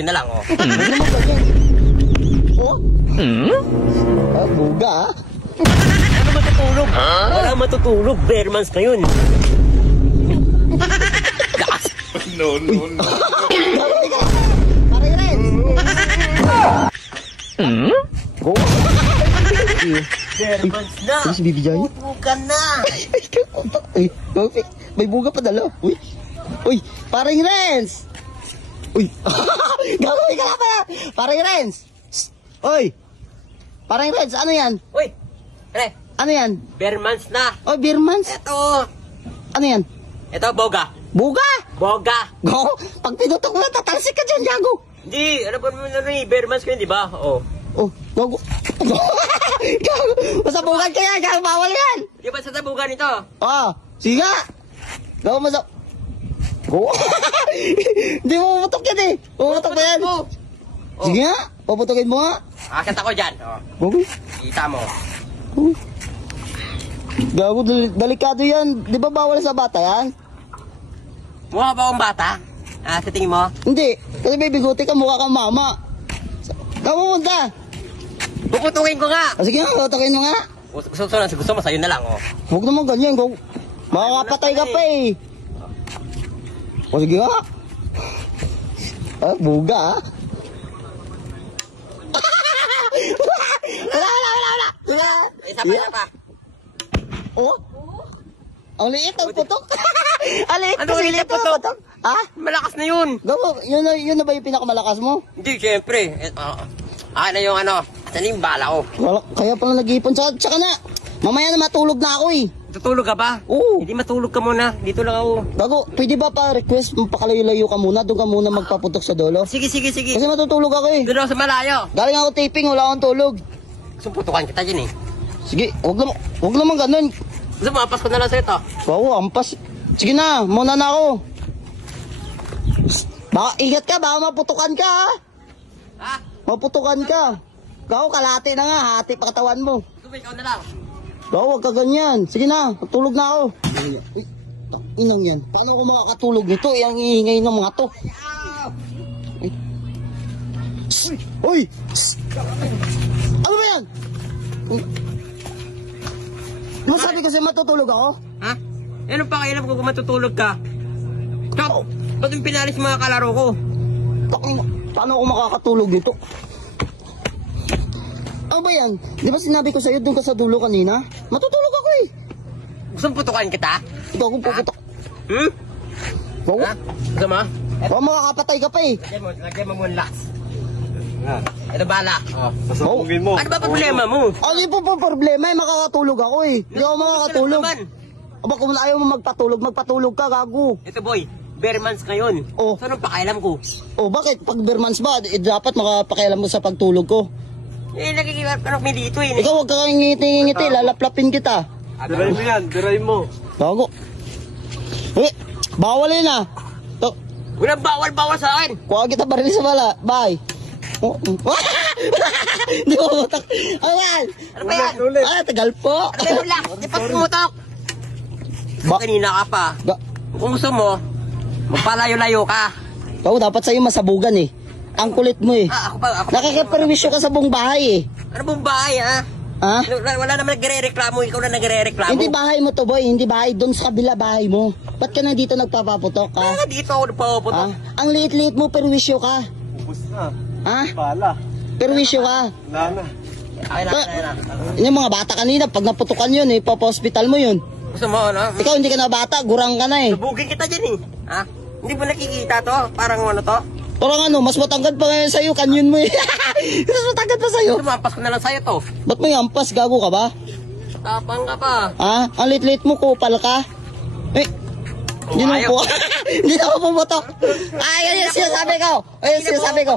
sa'yo na lang, oh. Huwag naman ganyan. Oh? Ah, buga ah. Ano matutulog? Wala matutulog. Bearmans na yun. No. Parang rin. Go. Bearmans na. Ano si Bibi Jai? Pupukan na. Uy, may buga pa dala. Uy, parang Renz. Uy, gagawin ka na pa. Parang Renz. Uy, parang Renz, ano yan? Uy, pre. Ano yan? Bearmans na. Oh, Beermans? Eto. Ano yan? Ito, boga. Buga! Boga. Go! Pag pinutok mo, tatalsik ka dyan, gago! Hindi, ano ba naman ano eh, Bearmans ko yun, di ba? Oo. Oh, gago! Gago! Masabugan ka yan, gago, bawal yan! Di ba sa tabugan ito? Ah, sige nga! Gago, Go! Hindi mo puputok yan eh! Puputok pa yan! Oh. Sige nga! Puputokin mo nga! Akit ako dyan. Oh. Gago! Kita mo. Gago, delikado yan. Di ba bawal sa bata yan? Mukha ba akong bata? Ah, sa tingin mo? Hindi. Kasi may bigote ka, mukha kang mama. Gago, punta! Puputukin ko nga. Ah, sige nga, puputokin mo nga! Gusto mo sa'yo na lang, oh. Huwag naman ganyan, gago. Makakapatay ka pa eh. O sige nga. Ah, buga ah. Wala. Isa pa. Oh? Ang liit ang putok. Ang liit Ano kasi liit liit ang putok? putok. Ah? Malakas na yun. Gago, yun na ba yung pinakamalakas mo? Hindi, siyempre. Akin na yung ano. Saan yung bala ko? Wala, kaya pala nag-iipon. Tsaka na, mamaya na matulog na ako eh. Tutulog ka ba? Oo. Hindi matulog ka muna. Dito lang ako. Gago, pwede ba pa request pakalayo-layo ka muna? Doon ka muna magpaputok sa dolo? Sige. Kasi matutulog ako eh. Doon ako sa malayo. Galing ako taping, wala akong tulog. Gusto putukan kita dyan eh. Sige, wag naman ganun. Gusto mo, apas ko na lang sa'yo to. Wow, ampas. Sige na, muna na ako. Baka ingat ka, baka maputukan ka ha. Ha? Maputukan ka. Gago, kalate na nga, hati pa katawan mo. Gusto mo, ikaw na lang. Gago, wag ka ganyan. Sige na, matulog na ako. Uy, inang yan. Paano ako makakatulog nito? Ang iingay ng mga to. Uy. Uy! Ano ba yan? Uy. Ano sabi kasi matutulog ako? Ha? Ano pa kailan ko kung matutulog ka? Stop! Ba't yung pinalis mga kalaro ko? Paano ako makakatulog nito? Ano ba yan? Di ba sinabi ko sa'yo doon ka sa dulo kanina? Matutulog ako eh. Gusto mo putukan kita? Ito ako puputok. Hmm? Wow. Ha? Gusto mo? Baka makakapatay ka pa eh. Lagyan mo muna lax. Ito bala. Oh. Pasapugin mo. Ano ba problema mo? Ano yung problema eh? Makakatulog ako eh. Hindi ako makakatulog. Aba kung ayaw mo magpatulog ka, gago. Ito boy, Bearmans ngayon. Oh. So anong pakailam ko? O bakit? Pag Bearmans ba, dapat makapakialam mo sa pagtulog ko. Eh, nagkikita ka may dito eh. Ikaw huwag ka ngiti-ngiti, lalaplapin kita. Diray mo yan, diray mo. Gago. Eh, bawal yun ah. Walang bawal sa akin. Kuha kita baril sa bala. Bye. Oh. Hindi mo utak. Ano yan? Ano ba yan? Ah, tagal po. Ano ba yung lax? Di pa tumutok. Kanina ka pa. Kung gusto mo, magpalayo-layo ka. Ikaw, dapat sa'yo masabugan eh. Ang kulit mo eh. Ako pa. Nakakaperwisyo ka sa buong bahay eh. Ano bang bahay ha? Ha? Wala naman nagre-reklamo, ikaw na nagre-reklamo. Hindi bahay mo to boy, hindi bahay. Doon sa kabila bahay mo. Ba't ka na dito nagpapaputok ha? Dito ako nagpapaputok. Ang liit-liit mo, perwisyo ka. Ubus na. Ha? Pala. Perwisyo ka. Nana. Ay na. Yung mga bata kanina, pag naputukan yun eh, papa-hospital mo yun. Gusto mo, ano? Ikaw hindi ka na bata, gurang ka na eh. Lubugin kita dyan eh. Ha? Hindi mo nakikita to? Parang ano to? Parang ano, mas matangkad pa ngayon sa'yo, kanyon mo eh. Mas matangkad pa sa'yo. Lumampas ko na lang sa'yo to. Ba't may ampas, gago ka ba? Tapang ka pa. Ha? Ang lit-lit mo, kupal ka. Eh, hindi na ayaw. po. Hindi na ako pumotok. Ay, yan yung sinasabi ko. Ay, yung sinasabi ko.